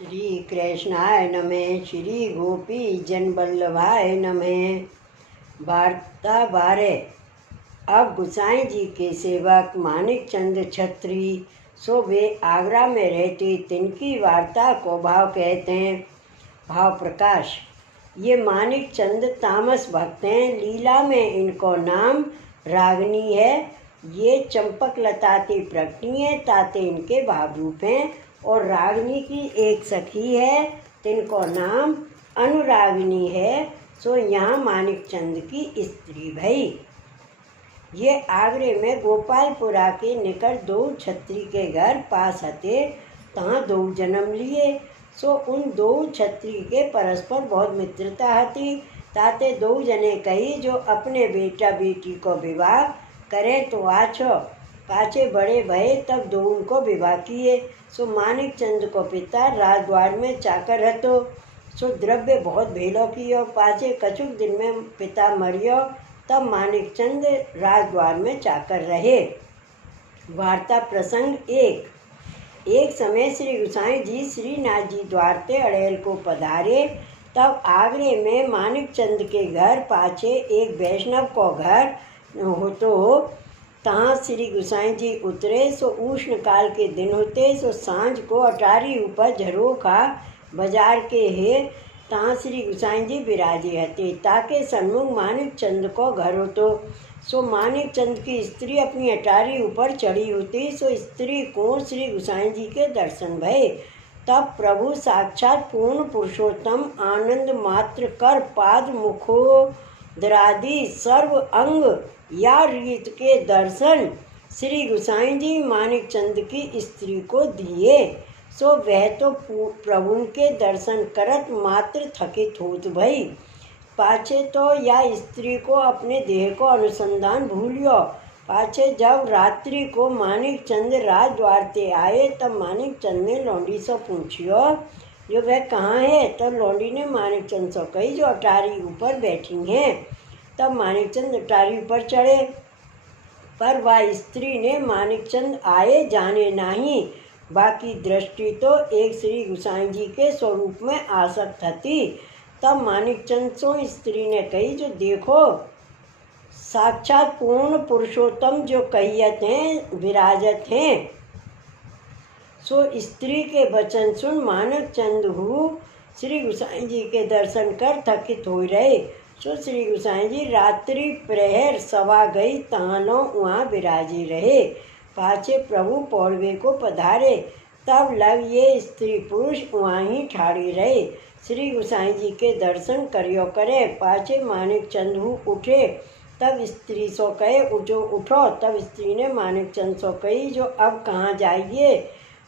श्री कृष्णाय नमः। श्री गोपी जन बल्लभाय नमः। वार्ता 12। अब गोसाई जी के सेवक मानिक चंद छत्री सो वे आगरा में रहते, तिनकी वार्ता को भाव कहते हैं। भाव प्रकाश। ये मानिक चंद तामस भक्त हैं। लीला में इनको नाम रागनी है। ये चंपक लताती प्रकटी हैं, ताते इनके भाव रूप हैं। और रागनी की एक सखी है, तिनको नाम अनुरागिनी है। सो यहाँ मानिक चंद की स्त्री भई। ये आगरे में गोपालपुरा के निकट दो छत्री के घर पास हते, तहाँ दो जन्म लिए। सो उन दो छत्री के परस्पर बहुत मित्रता हती। ताते दो जने कही, जो अपने बेटा बेटी को विवाह करे तो आछो। पाछे बड़े भये, तब दो उनको विवाह किए। सो मानिक चंद को पिता राजद्वार में चाकर हतो। सो द्रव्य बहुत भेलो कियो। पाछे कछुक दिन में पिता मरियो, तब मानिक चंद राजद्वार में चाकर रहे। वार्ता प्रसंग 1। समय श्री गोसाई जी श्रीनाथ जी द्वार ते अड़ेल को पधारे। तब आगरे में मानिक चंद के घर पाछे एक वैष्णव को घर हो, तो तहाँ श्री गोसाई जी उतरे। सो उष्ण काल के दिन होते। सो सांझ को अटारी ऊपर झरोखा बाजार के है, तहाँ श्री गोसाई जी विराजे हते। ताके सन्मुख मानिक चंद को घर होतो। सो मानिक चंद की स्त्री अपनी अटारी ऊपर चढ़ी होती। सो स्त्री को श्री गोसाई जी के दर्शन भये। तब प्रभु साक्षात पूर्ण पुरुषोत्तम आनंद मात्र कर पाद मुखोदरादि सर्व अंग या रीत के दर्शन श्री गोसाई जी मानिक चंद की स्त्री को दिए। सो वह तो प्रभु के दर्शन करत मात्र थकित होत भई। पाछे तो या स्त्री को अपने देह को अनुसंधान भूलियो। पाछे जब रात्रि को मानिक चंद राजद्वार ते आए, तब मानिक चंद ने लौंडी से पूछियो, जो वह कहाँ है। तब लौंडी ने मानिक चंद से कही, जो अटारी ऊपर बैठी हैं। तब मानिक चंद अटारी ऊपर चढ़े, पर वह स्त्री ने मानिक चंद आए जाने नहीं। बाकी दृष्टि तो एक श्री गोसाई जी के स्वरूप में आसक्त थी। तब मानिक चंद सो स्त्री ने कही, जो देखो साक्षात पूर्ण पुरुषोत्तम जो कहियत हैं विराजत हैं। सो स्त्री के वचन सुन मानिक चंद श्री गोसाई जी के दर्शन कर थकित हो रहे। सो श्री गोसाई जी रात्रि प्रहर सवा गई, तानो वहाँ विराजे रहे। पाछे प्रभु पौड़वे को पधारे। तब लग ये स्त्री पुरुष वहाँ ही ठाड़ी रहे। श्री गोसाई जी के दर्शन करियो करे। पाछे मानिक चंद उठे। तब स्त्री सो कहे, उठो। तब स्त्री ने मानिक चंद सो कही, जो अब कहाँ जाइए।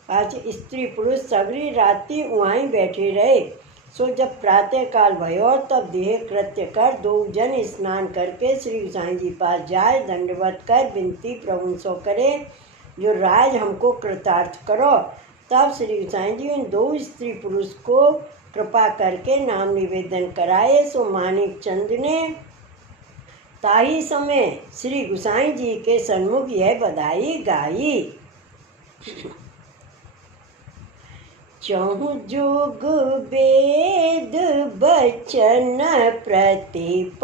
पाछे स्त्री पुरुष सगरी रात्रि वहाँ ही बैठे रहे। सो जब प्रातः काल भयो, तब देह कृत्य कर दो जन स्नान करके श्री गोसाई जी पास जाए। दंडवत कर विनती प्रभु सो करे, जो राज हमको कृतार्थ करो। तब श्री गोसाई जी उन दो स्त्री पुरुष को कृपा करके नाम निवेदन कराए। सो मानिक चंद ने ताही समय श्री गोसाई जी के सन्मुख यह बधाई गाई। चहु जुग वेद बचन प्रतिपार्यो।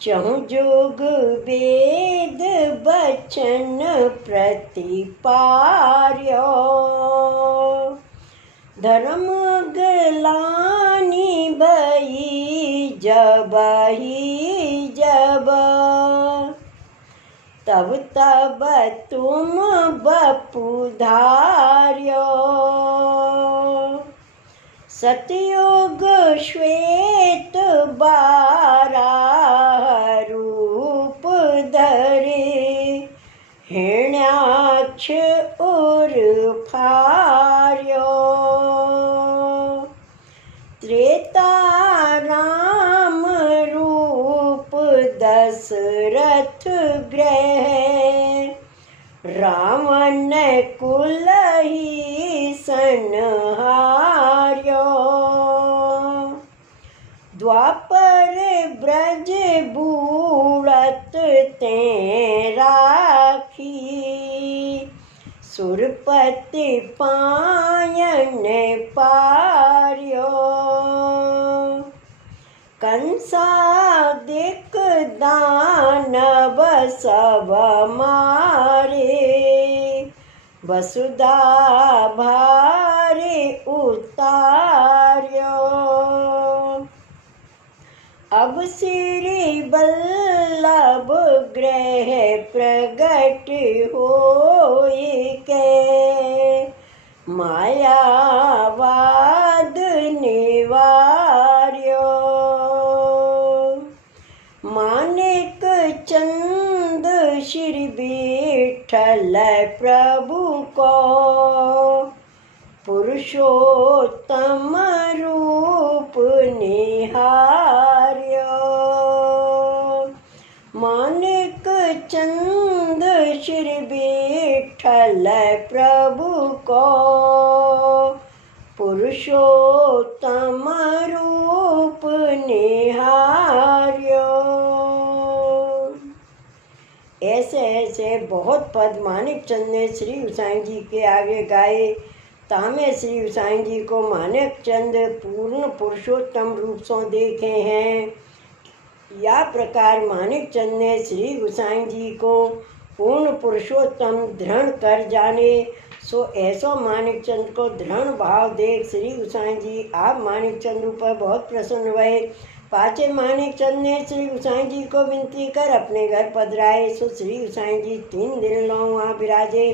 चहु जुग वेद बचन प्रतिपार्यो। धर्म गलानी भई जब ही जब, तब तब तुम बपु धार्यो। सतयुग श्वेत बारह रूप धरे, हिरण्याक्ष उर फार्यो। त्रेता राम रूप दशरथ ग्रह, रावण कुल ही संहार्यो। द्वापर ब्रज बूढ़त ते राखी, सुरपति पायन पार्यो कंसादिक दानव सब मारे वसुधा भारे उतार्यो अब श्री बल्लभ ग्रह प्रगट होई के मायावाद निवार्यो मानिक चंद श्री विठ्ठल प्रभु को पुरुषोत्तम रूप निहार्यो मानिक चंद श्री विठ्ठल प्रभु को पुरुषोत्तम रूप निहार्यो। ऐसे ऐसे बहुत पद मानिक चंद ने श्री गोसाई जी के आगे गाए। तामे श्री गोसाई जी को मानिक चंद पूर्ण पुरुषोत्तम रूप से देखे हैं। या प्रकार मानिक चंद ने श्री गोसाई जी को पूर्ण पुरुषोत्तम दृढ़ कर जाने। सो ऐसो मानिक चंद को दृढ़ भाव देख श्री गोसाई जी आप मानिक चंद ऊपर बहुत प्रसन्न हुए। पाचे मानिक चंद ने श्री गोसाई जी को विनती कर अपने घर पधराए। सो श्री गोसाई जी 3 दिन लो वहाँ विराजे।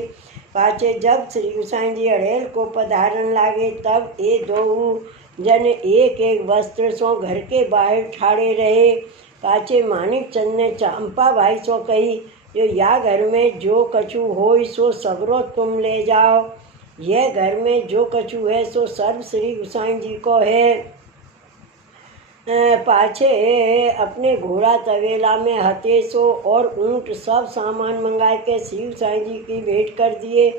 पाचे जब श्री गोसाई जी अड़ेल को पधारन लागे तब ये दो जन एक एक वस्त्र सो घर के बाहर ठाड़े रहे। पाचे मानिक चंद ने चंपा भाई सो कही जो या घर में जो कछु हो सो सगरो तुम ले जाओ। यह घर में जो कछु है सो सर्व श्री गोसाई जी को है। पाछे अपने घोड़ा तवेला में हथे सो और ऊँट सब सामान मंगा के श्री गोसाई जी की भेंट कर दिए।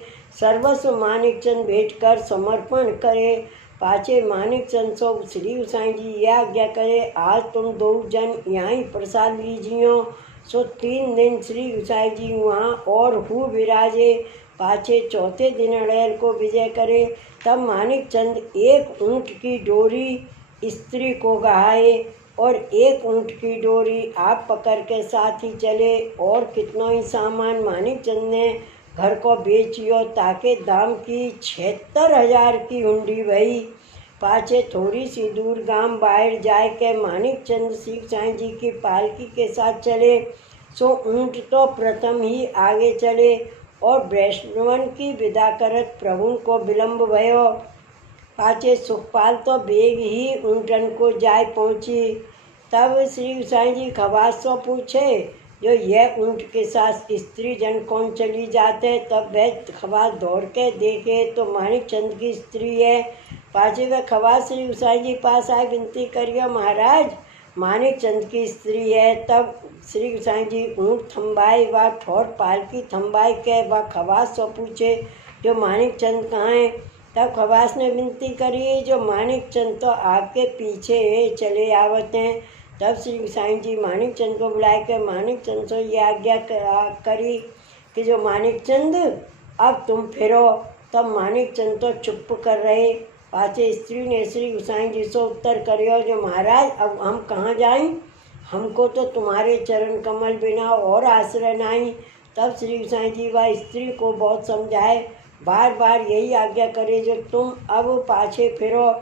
सर्वस्व मानिक चंद भेंट कर समर्पण करे। पाछे मानिक चंद सो श्री गोसाई जी यह आज्ञा करे आज तुम 2 जन यहाँ ही प्रसाद लीजियो। सो 3 दिन श्री गोसाई जी वहाँ और हु विराजे। पाछे चौथे दिन अड़ेल को विजय करे। तब मानिक चंद एक ऊँट की डोरी स्त्री को गहाए और एक ऊँट की डोरी आप पकड़ के साथ ही चले। और कितना ही सामान मानिक चंद ने घर को बेचियो ताकि दाम की 76,000 की हुंडी भई। पाछे थोड़ी सी दूर गांव बाहर जाए के मानिक चंद श्री गोसाई जी की पालकी के साथ चले। सो ऊँट तो प्रथम ही आगे चले और वैष्णवन की विदा करत प्रभु को विलम्ब भयो। पाछे सुखपाल तो बेग ही ऊँटन को जाय पहुँची। तब श्री गोसाई जी खवास सो पूछे जो यह ऊँट के साथ स्त्री जन कौन चली जाते। तब वह खवास दौड़ के देखे तो मानिक चंद की स्त्री है। पाछे वह खवास श्री गोसाई जी पास आए विनती करियो महाराज मानिक चंद की स्त्री है। तब श्री गोसाई जी ऊँट थम्बाए व ठोर पालकी थम्बाए के व खवास सो पूछे जो मानिक चंद कहाँ हैं। तब खवास ने विनती करी जो मानिक चंद तो आपके पीछे चले आवत हैं। तब श्री गोसाई जी मानिक चंद को बुलाए के मानिक चंद से ये आज्ञा करी कि जो मानिक चंद अब तुम फिरो। तब मानिक चंद तो चुप कर रहे। पाछे स्त्री ने श्री गोसाई जी से उत्तर करियो जो महाराज अब हम कहाँ जाएं, हमको तो तुम्हारे चरण कमल बिना और आश्रय नहीं। तब श्री गोसाई जी वह स्त्री को बहुत समझाए बार बार यही आज्ञा करे जो तुम अब पाछे फिरो।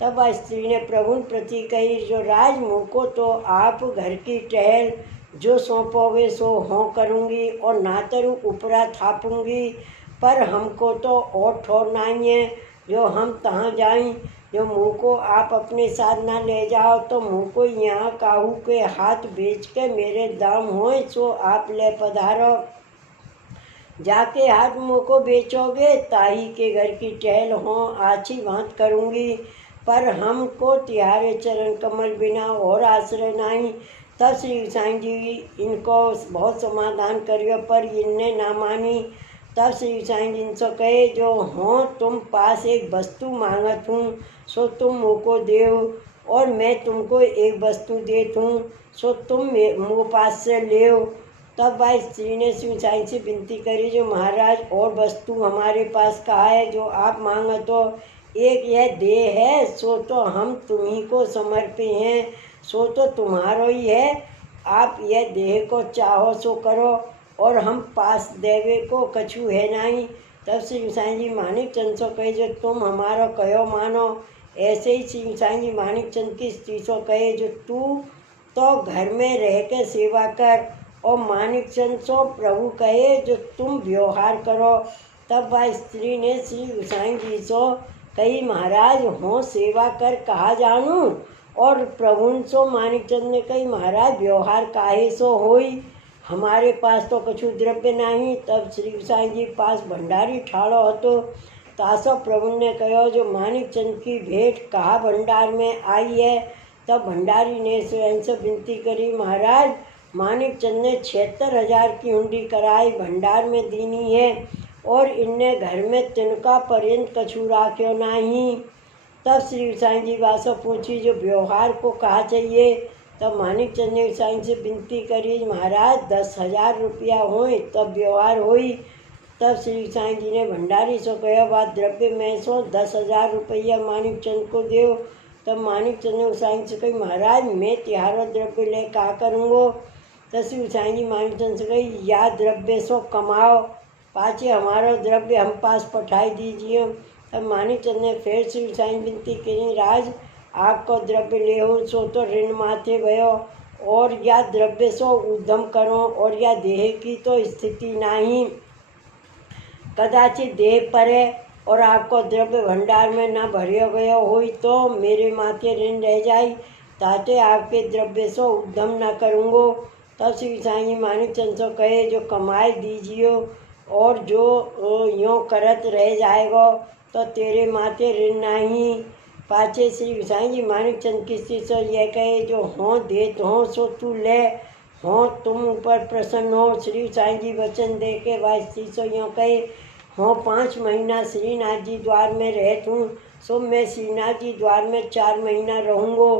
तब वह स्त्री ने प्रभु प्रति कही जो राज मुँह को तो आप घर की टहल जो सौंपोगे सो हों करूँगी और नातरू उपरा थापूँगी। पर हमको तो और ठोर नहीं है जो हम तहाँ जाएं। जो मुँह को आप अपने साथ ना ले जाओ तो मुँह को यहाँ काहू के हाथ बेच के मेरे दाम होए सो आप ले पधारो। जाके हाथ मुँह को बेचोगे ताही के घर की टहल हों आछी भांत करूँगी। पर हमको तिहारे चरण कमल बिना और आश्रय नहीं। तब श्री गोसाई जी इनको बहुत समाधान करियो पर इनने ना मानी। तब श्री गोसाई जी इनसे कहे जो हों तुम पास एक वस्तु मांगत हूँ सो तुम मुझको देओ और मैं तुमको एक वस्तु देत हूँ सो तुम मुँह पास से लेओ। तब वह स्त्री ने शिव साईं से विनती करी, जो महाराज और वस्तु हमारे पास कहाँ है जो आप मांगो? तो एक यह देह है, सो तो हम तुम्ही को समर्पित हैं, सो तो तुम्हारो ही है। आप यह देह को चाहो सो करो, और हम पास देवे को कछु है नहीं। तब श्री साईं जी मानिक चंद सो कहे, जो तुम हमारो कहो मानो। ऐसे ही श्री साईं जी मानिक चंद की स्त्री सो कहे, जो तू तो घर में रह के सेवा कर। और मानिक चंद सो प्रभु कहे, जो तुम व्यवहार करो। तब वह स्त्री ने श्री गोसाई जी सो कही, महाराज हो सेवा कर कहा जानूँ? और प्रभु सो मानिक चंद ने कही, महाराज व्यवहार काहे सो होई, हमारे पास तो कछु द्रव्य नहीं। तब श्री गोसाई जी पास भंडारी ठाड़ो हतो। तासो प्रभु ने कहो, जो मानिक चंद की भेंट कहा भंडार में आई है। तब भंडारी ने स्वयं से विनती करी, महाराज मानिक चंद ने 76,000 की हुंडी कराई भंडार में दीनी है, और इनने घर में तिनका पर्यंत कछु राख्यो नहीं। तब श्री गोसाई जी वासो पूछी, जो व्यवहार को कहा चाहिए? तब मानिक चंद ने गोसाई से विनती करी, महाराज 10,000 रुपया होए तब व्यवहार होई। तब श्री गोसाई जी ने भंडारी सो कहा, बात द्रव्य में सो 10,000 रुपया मानिक चंद को देव। तब मानिक चंद ने गोसाई से कही, महाराज मैं तिहारो द्रव्य ले का करूँगो? तब श्री गोसाई जी मानिक चंद से कही, या द्रव्य सो कमाओ, पाचे हमारो द्रव्य हम पास पठाई दीजिए। तब मानिक चंद ने फिर श्री गोसाई विनती करी, राज आपको द्रव्य ले हो सो तो ऋण माथे भयो, और या द्रव्य सो उद्यम करो, और या देह की तो स्थिति नहीं, कदाचित देह परे और आपको द्रव्य भंडार में न भरियो गयो होई, तो मेरे माथे ऋण रह जाई, ताते आपके द्रव्य सो उद्यम न करूँगो। तब श्री गोसाई जी मानिक चंद सो कहे, जो कमाई दीजियो, और जो यूँ करत रह जाएगो तो तेरे माथे ऋण नहीं। पाछे श्री गोसाई जी मानिक चंद की स्त्री सो यह कहे, जो हों देत हो सो तू ले, हों तुम ऊपर प्रसन्न हो। श्री गोसाई जी वचन दे के वह स्त्री सो यूँ कहे, हों 5 महीना श्रीनाथ जी द्वार में रहत हूँ, सो मैं श्रीनाथ जी द्वार में 4 महीना रहूँगो,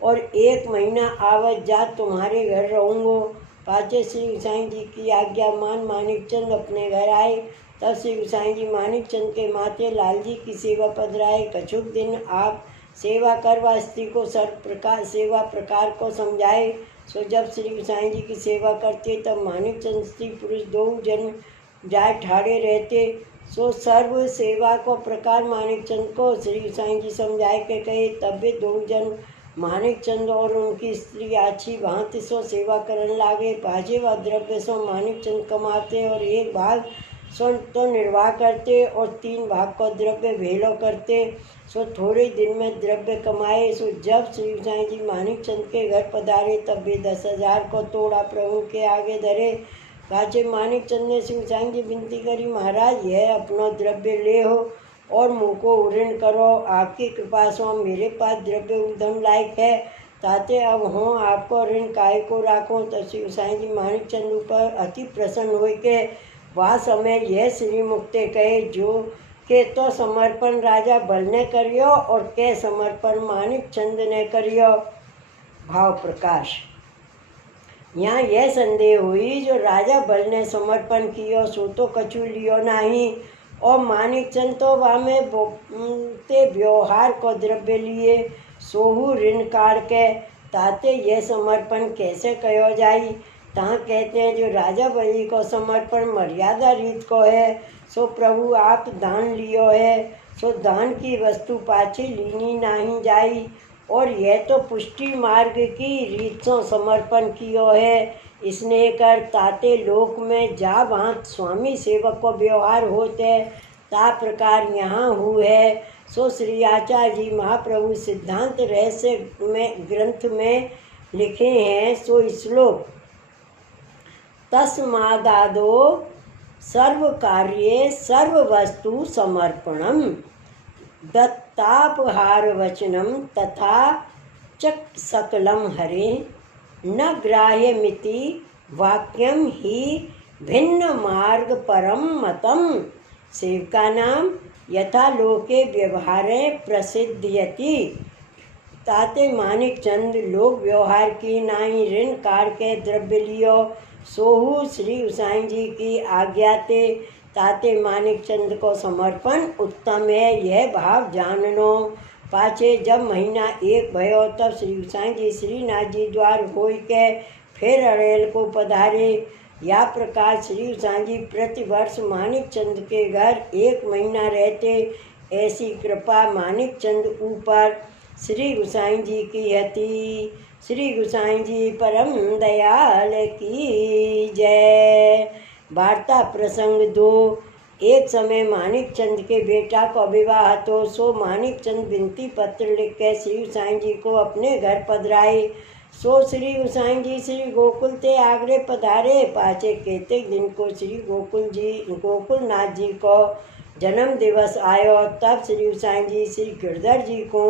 और 1 महीना आवत जात तुम्हारे घर रहूँगो। पाछे श्री गोसाई जी की आज्ञा मान मानिक चंद अपने घर आए। तब श्री गोसाई जी मानिक चंद के माथे लाल जी की सेवा पधराए। कछुक दिन आप सेवा कर व स्त्री को सर्व प्रकार सेवा प्रकार को समझाए। सो जब श्री गोसाई जी की सेवा करते, तब मानिक चंद स्त्री पुरुष 2 जन जाए ठाड़े रहते। सो सर्व सेवा को प्रकार मानिक चंद को श्री गोसाई जी समझाए के कहे। तब वे 2 जन मानिक चंद और उनकी स्त्री अच्छी भांति सो सेवा करने लागे। पाजे व द्रव्य सो मानिक चंद कमाते, और 1 भाग सो तो निर्वाह करते, और 3 भाग को द्रव्य भेड़ो करते। सो थोड़े दिन में द्रव्य कमाए। सो जब श्री गोसाई जी मानिक चंद के घर पधारे, तब वे 10,000 को तोड़ा प्रभु के आगे धरे। पाछे मानिक चंद ने श्री गोसाई जी विनती करी, महाराज यह अपनो द्रव्य ले हो, और मुँह को ऋण करो। आपकी कृपा से मेरे पास द्रव्य उद्यम लायक है, ताते अब हों आपको ऋण काय को राखो। तब श्री गोसाई जी मानिक चंद ऊपर अति प्रसन्न हो के वह समय यह श्री मुक्ते कहे, जो के तो समर्पण राजा बल ने करियो, और के समर्पण मानिक चंद ने करियो। भाव प्रकाश। यहाँ यह संदेह हुई, जो राजा बल ने समर्पण कियो सो तो कछु लियो नहीं, और मानिक चंद तो वहाँ में ते व्यवहार को द्रव्य लिए, सोहू ऋण काढ़ के, ताते यह समर्पण कैसे कहो जाई। तहाँ कहते हैं, जो राजा बलि को समर्पण मर्यादा रीत को है, सो प्रभु आप दान लियो है, सो दान की वस्तु पाछे लीनी नहीं जाई, और यह तो पुष्टि मार्ग की रीत से समर्पण कियो है। इसने कर ताते लोक में जा भांत स्वामी सेवक को व्यवहार होते, ता प्रकार यहाँ हुए। सो श्री आचार्य जी महाप्रभु सिद्धांत रहस्य में ग्रंथ में लिखे हैं। सो श्लोक, तस्मादादो सर्व कार्ये सर्व वस्तु समर्पणम दत्तापहार वचनम तथा चक सकलम हरे न ग्राह्यमिति वाक्यम ही भिन्न मार्ग परम मतम सेवका नाम यथा लोके व्यवहारे प्रसिद्ध्यति ताते मानिक चंद लोक व्यवहार की नाई ऋण कार के द्रव्य लियो सोहू श्री गोसाई जी की आज्ञा ते ताते मानिक चंद को समर्पण उत्तम है यह भाव जाननो। पाछे जब महीना एक भयो तब श्री गोसाई जी श्रीनाथ जी द्वार होई के फिर अड़ेल को पधारे। या प्रकार श्री गोसाई जी प्रतिवर्ष मानिक चंद के घर एक महीना रहते ऐसी कृपा मानिक चंद ऊपर श्री गोसाई जी की हती। श्री गोसाई जी परम दयाल की जय। वार्ता प्रसंग 2। एक समय मानिक चंद के बेटा को विवाह तो सो मानिक चंद विनती पत्र लिख के श्री गोसाई जी को अपने घर पधराए। सो श्री गोसाई जी श्री गोकुल ते आगरे पधारे। पाछे केते दिन को श्री गोकुलनाथ जी को जन्म दिवस आयो तब श्री गोसाई जी श्री गिरधर जी को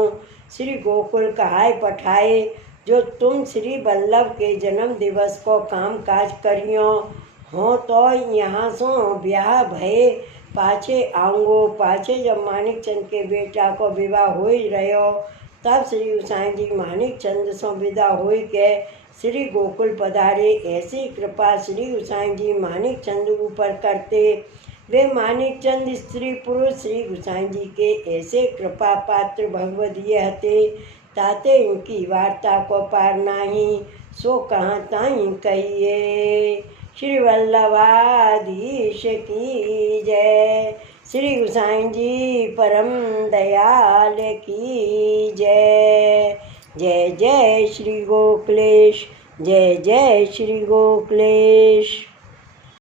श्री गोकुल कहाय पठाए जो तुम श्री वल्लभ के जन्म दिवस को काम काज करियो हो तो यहाँ सो ब्याह भये पाछे आऊँगो। पाछे जब मानिक चंद के बेटा को विवाह हो ही रहो तब श्री गोसाई जी मानिक चंद सो विदा होई के श्री गोकुल पधारे। ऐसी कृपा श्री गोसाई जी मानिक चंद ऊपर करते। वे मानिक चंद स्त्री पुरुष श्री गोसाई जी के ऐसे कृपा पात्र भगवदीय हते ताते इनकी वार्ता को पार नाही सो कहाँ ताई कहिए। श्री वल्लभाधीश की जय। श्री गोसाई जी परम दयाल की जय। जय जय श्री गोकुलेश। जय जय श्री गोकुलेश।